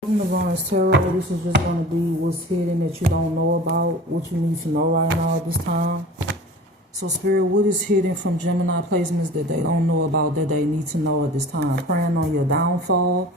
From the Barnes Tarot, this is just going to be what's hidden that you don't know about, what you need to know right now at this time. So, Spirit, what is hidden from Gemini placements that they don't know about that they need to know at this time? Praying on your downfall.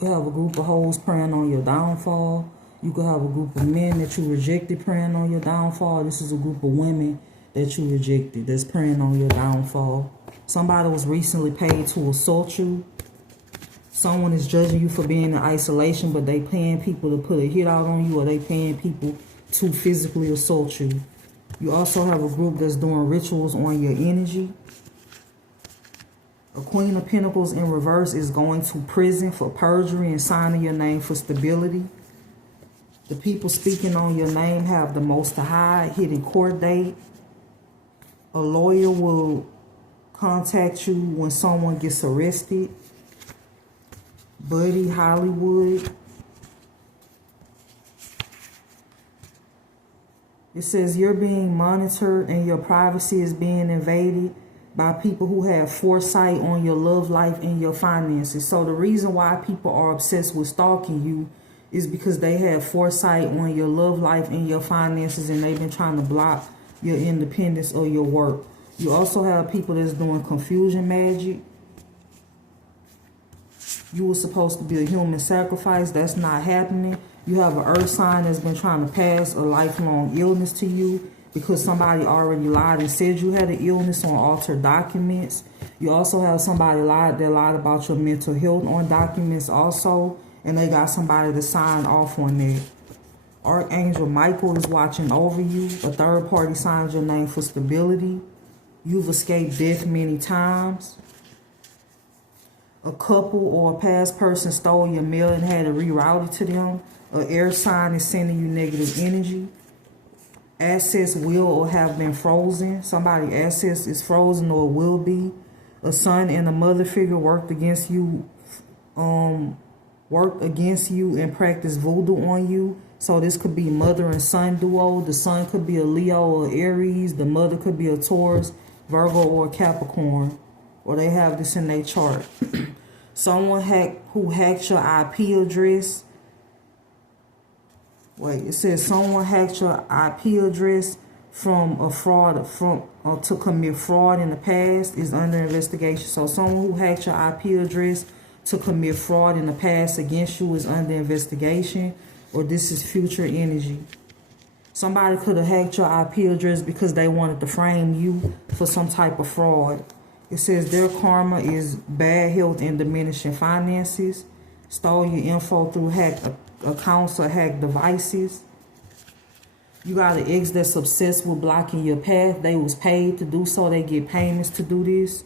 You could have a group of hoes praying on your downfall. You could have a group of men that you rejected praying on your downfall. This is a group of women that you rejected that's praying on your downfall. Somebody was recently paid to assault you. Someone is judging you for being in isolation, but they paying people to put a hit out on you, or they paying people to physically assault you. You also have a group that's doing rituals on your energy. A Queen of Pentacles in reverse is going to prison for perjury and signing your name for stability. The people speaking on your name have the most to hide, hidden court date. A lawyer will contact you when someone gets arrested. Buddy Hollywood. It says you're being monitored and your privacy is being invaded by people who have foresight on your love life and your finances. So the reason why people are obsessed with stalking you is because they have foresight on your love life and your finances, and they've been trying to block your independence or your work. You also have people that's doing confusion magic. You were supposed to be a human sacrifice. That's not happening. You have an earth sign that's been trying to pass a lifelong illness to you because somebody already lied and said you had an illness on altered documents. You also have somebody that lied about your mental health on documents also, and they got somebody to sign off on that. Archangel Michael is watching over you. A third party signs your name for stability. You've escaped death many times. A couple or a past person stole your mail and had it rerouted to them. An air sign is sending you negative energy. Assets will or have been frozen. Somebody's assets is frozen or will be. A son and a mother figure worked against you and practiced voodoo on you. So this could be mother and son duo. The son could be a Leo or Aries. The mother could be a Taurus, Virgo, or a Capricorn. Or they have this in their chart. Someone who hacked your IP address. It says someone hacked your IP address from a fraud to commit fraud in the past is under investigation. So someone who hacked your IP address to commit fraud in the past against you is under investigation, or this is future energy. Somebody could have hacked your IP address because they wanted to frame you for some type of fraud. It says their karma is bad health and diminishing finances. Stole your info through hacked accounts or hacked devices. You got an ex that's obsessed with blocking your path. They was paid to do so. They get payments to do this.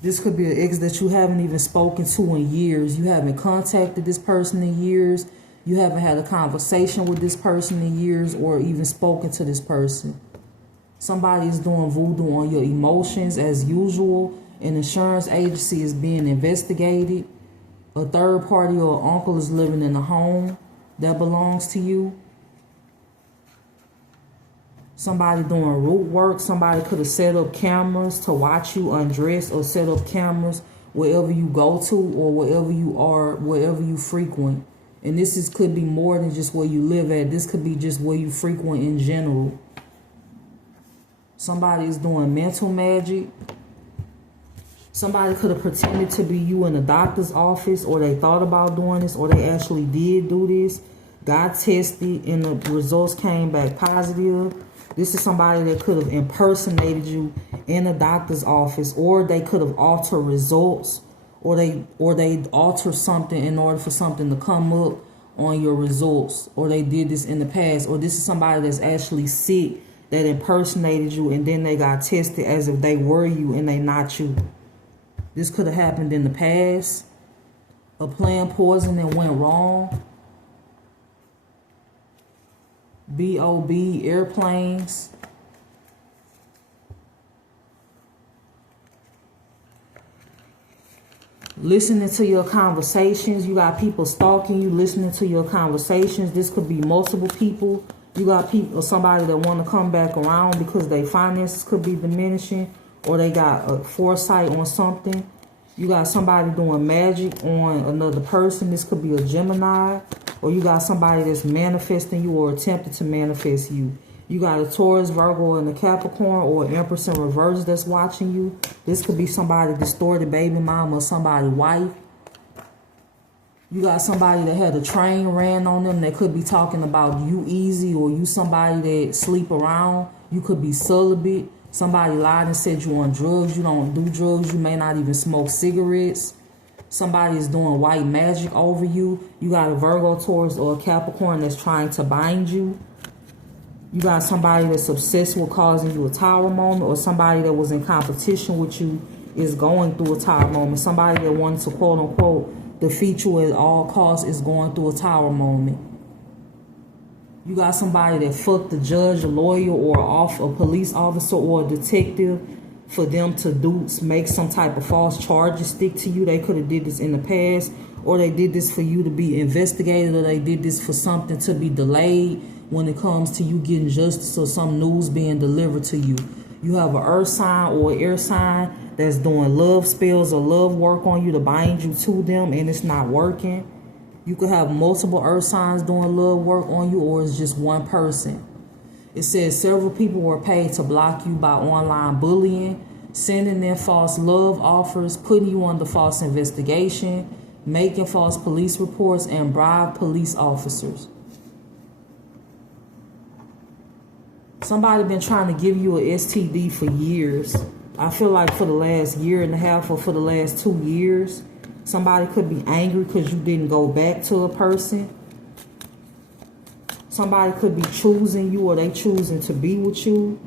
This could be an ex that you haven't even spoken to in years. You haven't contacted this person in years. You haven't had a conversation with this person in years or even spoken to this person. Somebody is doing voodoo on your emotions as usual. An insurance agency is being investigated. A third party or uncle is living in a home that belongs to you. Somebody doing root work. Somebody could have set up cameras to watch you undress, or set up cameras wherever you go to or wherever you are, wherever you frequent. And this could be more than just where you live at. This could be just where you frequent in general. Somebody is doing mental magic. Somebody could have pretended to be you in a doctor's office, or they thought about doing this, or they actually did do this. Got tested and the results came back positive. This is somebody that could have impersonated you in a doctor's office, or they could have altered results, or they altered something in order for something to come up on your results, or they did this in the past, or this is somebody that's actually sick that impersonated you and then they got tested as if they were you and they not you. This could have happened in the past. A planned poison that went wrong. B.O.B. airplanes. Listening to your conversations. You got people stalking you, listening to your conversations. This could be multiple people. You got people, somebody that want to come back around because their finances could be diminishing, or they got a foresight on something. You got somebody doing magic on another person. This could be a Gemini. Or you got somebody that's manifesting you or attempting to manifest you. You got a Taurus, Virgo, and a Capricorn, or an Empress in reverse that's watching you. This could be somebody distorted baby mama or somebody's wife. You got somebody that had a train ran on them that could be talking about you easy, or you somebody that sleep around. You could be celibate. Somebody lied and said you on drugs. You don't do drugs. You may not even smoke cigarettes. Somebody is doing white magic over you. You got a Virgo, Taurus, or a Capricorn that's trying to bind you. You got somebody that's obsessed with causing you a tower moment, or somebody that was in competition with you is going through a tower moment. Somebody that wanted to quote unquote defeat you at all costs is going through a tower moment. You got somebody that fucked a judge, a lawyer, or a police officer or a detective for them to make some type of false charges stick to you. They could have did this in the past, or they did this for you to be investigated, or they did this for something to be delayed when it comes to you getting justice or some news being delivered to you. You have an earth sign or an air sign that's doing love spells or love work on you to bind you to them, and it's not working. You could have multiple earth signs doing love work on you, or it's just one person. It says several people were paid to block you by online bullying, sending in false love offers, putting you under false investigation, making false police reports, and bribe police officers. Somebody been trying to give you an STD for years. I feel like for the last year and a half or for the last 2 years. Somebody could be angry because you didn't go back to a person. Somebody could be choosing you, or they choosing to be with you.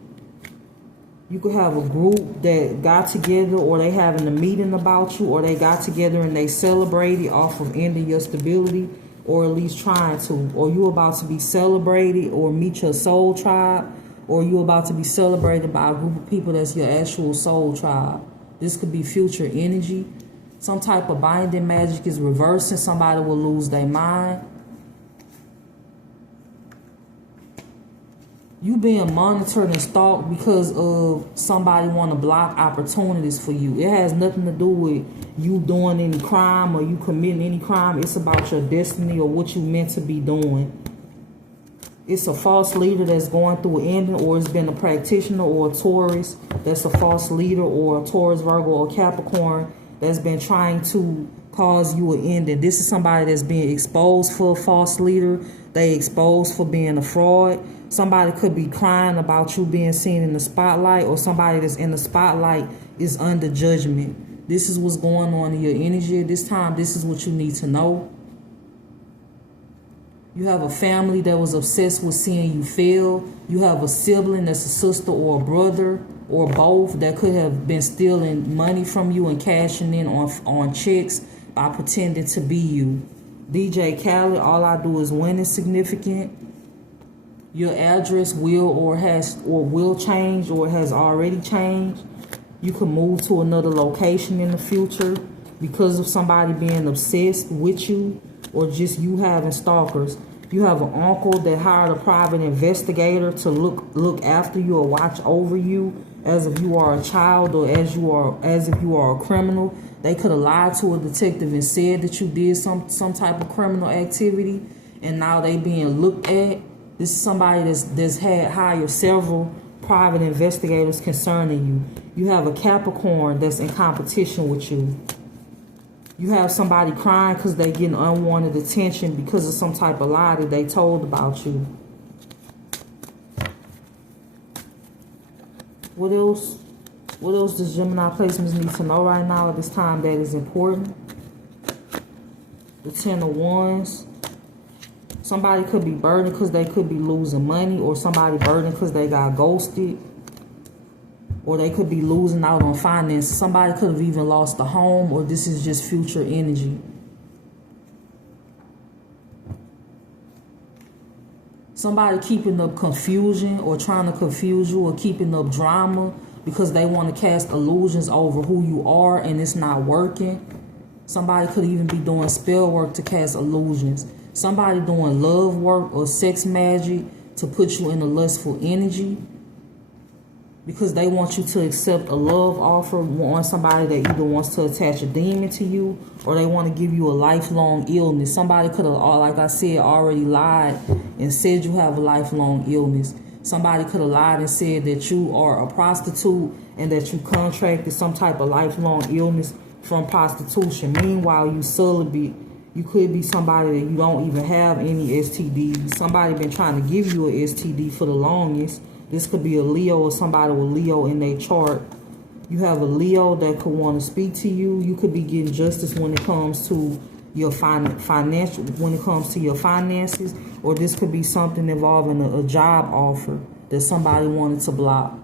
You could have a group that got together, or they having a meeting about you, or they got together and they celebrated off of ending your stability, or at least trying to. Or you about to be celebrated or meet your soul tribe, or you about to be celebrated by a group of people that's your actual soul tribe. This could be future energy. Some type of binding magic is reversing. Somebody will lose their mind. You being monitored and stalked because of somebody want to block opportunities for you. It has nothing to do with you doing any crime or you committing any crime. It's about your destiny or what you meant to be doing. It's a false leader that's going through an ending, or it's been a practitioner or a Taurus that's a false leader, or a Taurus, Virgo, or Capricorn that's been trying to cause you an ending. This is somebody that's being exposed for a false leader. They exposed for being a fraud. Somebody could be crying about you being seen in the spotlight, or somebody that's in the spotlight is under judgment. This is what's going on in your energy at this time. This is what you need to know. You have a family that was obsessed with seeing you fail. You have a sibling that's a sister or a brother or both that could have been stealing money from you and cashing in on checks by pretending to be you. DJ Khaled, all I do is win is significant. Your address will change, or has already changed. You can move to another location in the future because of somebody being obsessed with you, or just you having stalkers. You have an uncle that hired a private investigator to look after you or watch over you as if you are a child, or as if you are a criminal. They could have lied to a detective and said that you did some type of criminal activity, and now they being looked at. This is somebody that's had hired several private investigators concerning you. You have a Capricorn that's in competition with you. You have somebody crying because they getting unwanted attention because of some type of lie that they told about you. What else? What else does Gemini placements need to know right now at this time that is important? The 10 of Wands. Somebody could be burdened because they could be losing money, or somebody burdened because they got ghosted, or they could be losing out on finances. Somebody could have even lost a home, or this is just future energy. Somebody keeping up confusion or trying to confuse you, or keeping up drama because they want to cast illusions over who you are and it's not working. Somebody could even be doing spell work to cast illusions. Somebody doing love work or sex magic to put you in a lustful energy. because they want you to accept a love offer on somebody that either wants to attach a demon to you or they want to give you a lifelong illness. Somebody could have, like I said, already lied and said you have a lifelong illness. Somebody could have lied and said that you are a prostitute and that you contracted some type of lifelong illness from prostitution. Meanwhile, you celibate. You could be somebody that you don't even have any STDs. Somebody been trying to give you a STD for the longest. This could be a Leo or somebody with Leo in their chart. You have a Leo that could want to speak to you. You could be getting justice when it comes to your financial, when it comes to your finances, or this could be something involving a job offer that somebody wanted to block.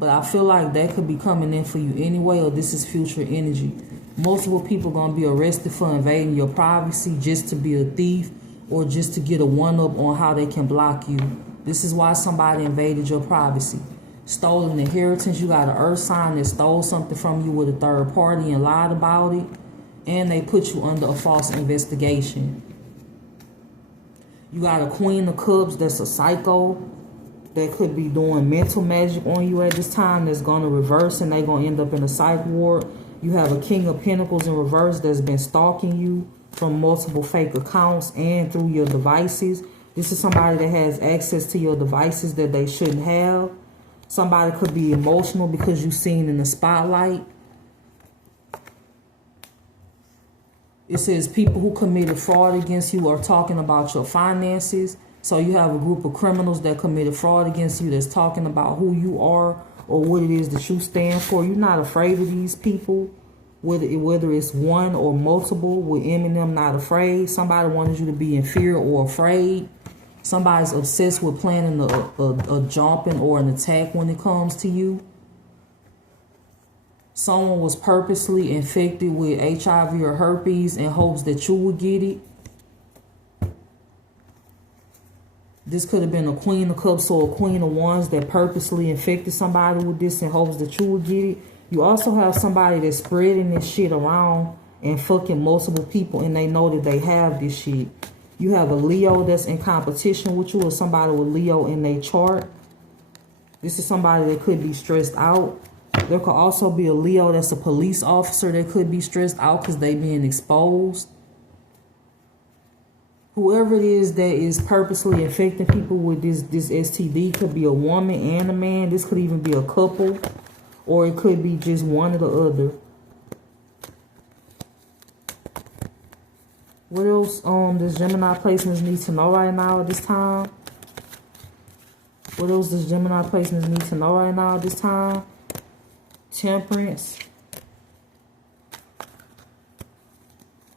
But I feel like that could be coming in for you anyway, or this is future energy. Multiple people gonna be arrested for invading your privacy just to be a thief or just to get a one-up on how they can block you. This is why somebody invaded your privacy. Stolen inheritance. You got an earth sign that stole something from you with a third party and lied about it. And they put you under a false investigation. You got a Queen of Cups that's a psycho that could be doing mental magic on you at this time that's going to reverse and they're going to end up in a psych ward. You have a King of Pentacles in reverse that's been stalking you from multiple fake accounts and through your devices. This is somebody that has access to your devices that they shouldn't have. Somebody could be emotional because you're seen in the spotlight. It says people who committed fraud against you are talking about your finances. So you have a group of criminals that committed fraud against you that's talking about who you are or what it is that you stand for. You're not afraid of these people, whether it's one or multiple. With Eminem, not afraid. Somebody wanted you to be in fear or afraid. Somebody's obsessed with planning a jumping or an attack when it comes to you. Someone was purposely infected with HIV or herpes in hopes that you would get it. This could have been a Queen of Cups or a Queen of Wands that purposely infected somebody with this in hopes that you would get it. You also have somebody that's spreading this shit around and fucking multiple people and they know that they have this shit. You have a Leo that's in competition with you or somebody with Leo in their chart. This is somebody that could be stressed out. There could also be a Leo that's a police officer that could be stressed out because they being exposed. Whoever it is that is purposely infecting people with this STD could be a woman and a man. This could even be a couple, or it could be just one or the other. What else does Gemini placements need to know right now at this time? What else does Gemini placements need to know right now at this time? Temperance.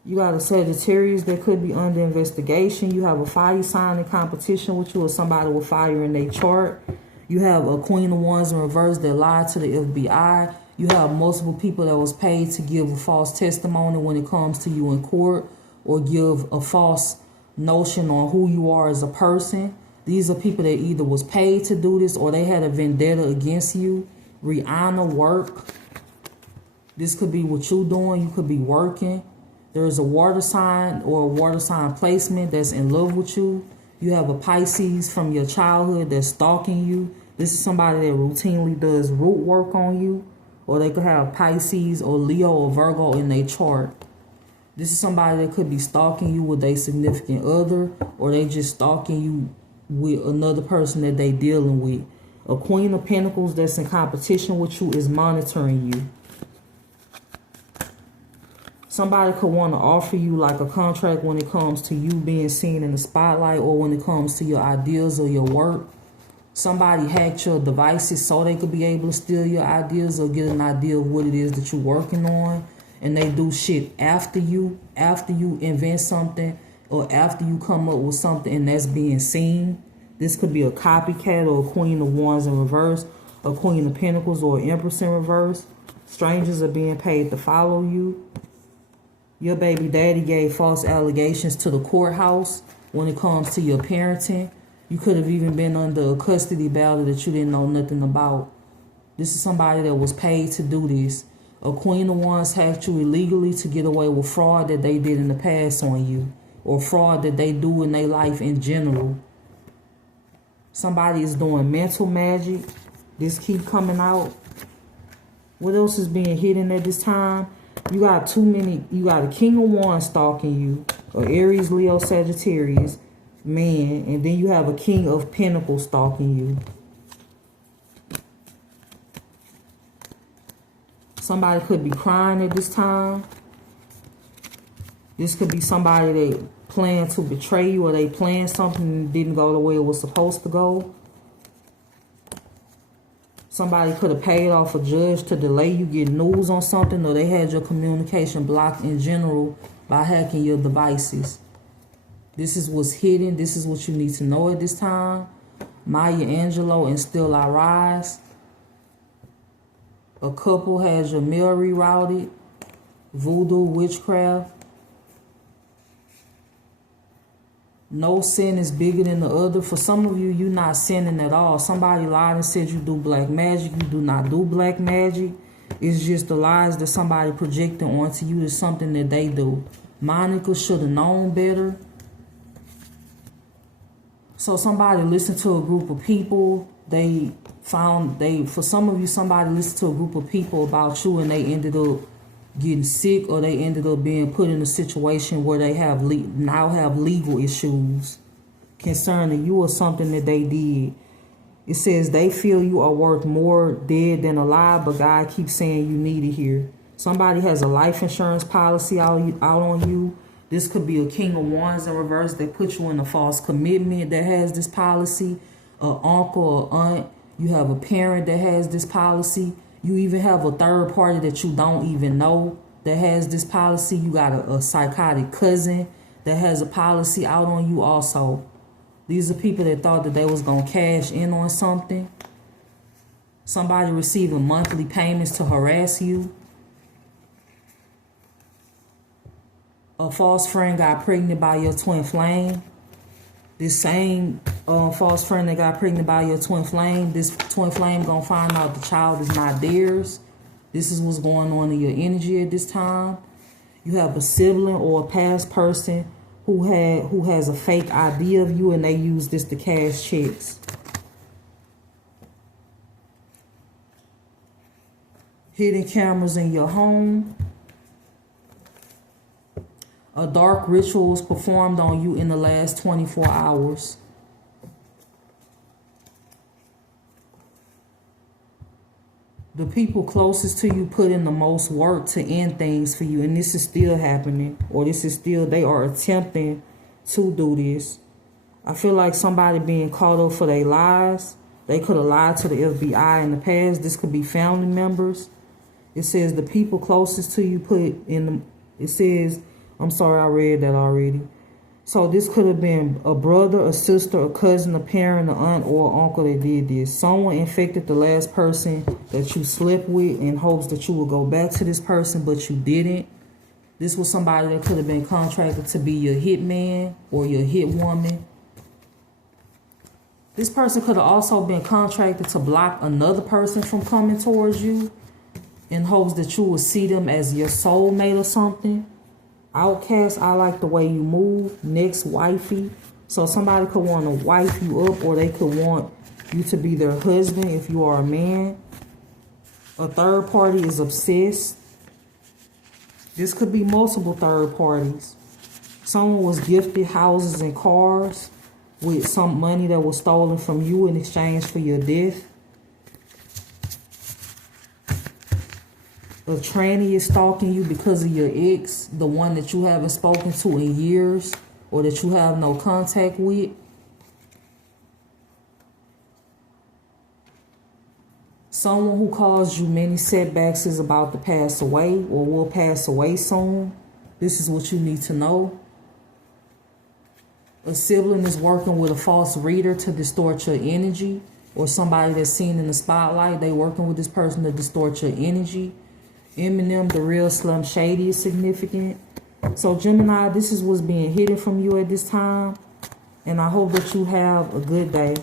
You got a Sagittarius that could be under investigation. You have a fire sign in competition with you or somebody with fire in their chart. You have a Queen of Wands in reverse that lied to the FBI. You have multiple people that was paid to give a false testimony when it comes to you in court or give a false notion on who you are as a person. These are people that either was paid to do this or they had a vendetta against you. Rihanna, work. This could be what you're doing. You could be working. There's a water sign or a water sign placement that's in love with you. You have a Pisces from your childhood that's stalking you. This is somebody that routinely does root work on you. Or they could have Pisces or Leo or Virgo in their chart. This is somebody that could be stalking you with a significant other, or they just stalking you with another person that they dealing with. A Queen of Pentacles that's in competition with you is monitoring you. Somebody could want to offer you like a contract when it comes to you being seen in the spotlight or when it comes to your ideas or your work. Somebody hacked your devices so they could be able to steal your ideas or get an idea of what it is that you're working on. And they do shit after you invent something or after you come up with something and that's being seen. This could be a copycat or a Queen of Wands in reverse, a Queen of Pentacles or an Empress in reverse. Strangers are being paid to follow you. Your baby daddy gave false allegations to the courthouse when it comes to your parenting. You could have even been under a custody battle that you didn't know nothing about. This is somebody that was paid to do this. A Queen of Wands hacked you illegally to get away with fraud that they did in the past on you, or fraud that they do in their life in general. Somebody is doing mental magic. This keep coming out. What else is being hidden at this time? You got too many. You got a King of Wands stalking you. Or Aries, Leo, Sagittarius. Man. And then you have a King of Pentacles stalking you. Somebody could be crying at this time. This could be somebody that planned to betray you, or they planned something and didn't go the way it was supposed to go. Somebody could have paid off a judge to delay you getting news on something, or they had your communication blocked in general by hacking your devices. This is what's hidden. This is what you need to know at this time. Maya Angelou and Still I Rise. A couple has your mail rerouted. Voodoo, witchcraft. No sin is bigger than the other. For some of you, you're not sinning at all. Somebody lied and said you do black magic. You do not do black magic. It's just the lies that somebody projected onto you is something that they do. Monica should have known better. So somebody listened to a group of people. For some of you, somebody listened to a group of people about you and they ended up getting sick, or they ended up being put in a situation where they now have legal issues concerning you or something that they did. It says they feel you are worth more dead than alive, but God keeps saying you need it here. Somebody has a life insurance policy out on you. This could be a King of Wands in reverse that put you in a false commitment that has this policy. An uncle or aunt. You have a parent that has this policy. You even have a third party that you don't even know that has this policy. You got a psychotic cousin that has a policy out on you also. These are people that thought that they was going to cash in on something. Somebody receiving monthly payments to harass you. A false friend got pregnant by your twin flame. This same false friend that got pregnant by your twin flame, this twin flame gonna find out the child is not theirs. This is what's going on in your energy at this time. You have a sibling or a past person who has a fake ID of you, and they use this to cash checks. Hidden cameras in your home. A dark ritual was performed on you in the last 24 hours. The people closest to you put in the most work to end things for you, and this is still happening, or they are attempting to do this. I feel like somebody being caught up for their lies. They could have lied to the FBI in the past. This could be family members. It says the people closest to you I'm sorry, I read that already. So this could have been a brother, a sister, a cousin, a parent, an aunt, or an uncle that did this. Someone infected the last person that you slept with in hopes that you would go back to this person, but you didn't. This was somebody that could have been contracted to be your hitman or your hit woman. This person could have also been contracted to block another person from coming towards you in hopes that you would see them as your soulmate or something. Outcast, I like the way you move. Next, wifey. So somebody could want to wife you up, or they could want you to be their husband if you are a man. A third party is obsessed. This could be multiple third parties. Someone was gifted houses and cars with some money that was stolen from you in exchange for your death. A tranny is stalking you because of your ex, the one that you haven't spoken to in years or that you have no contact with. Someone who caused you many setbacks is about to pass away or will pass away soon. This is what you need to know. A sibling is working with a false reader to distort your energy, or somebody that's seen in the spotlight, they working with this person to distort your energy. Eminem, the real Slim Shady, is significant. So Gemini, this is what's being hidden from you at this time. And I hope that you have a good day.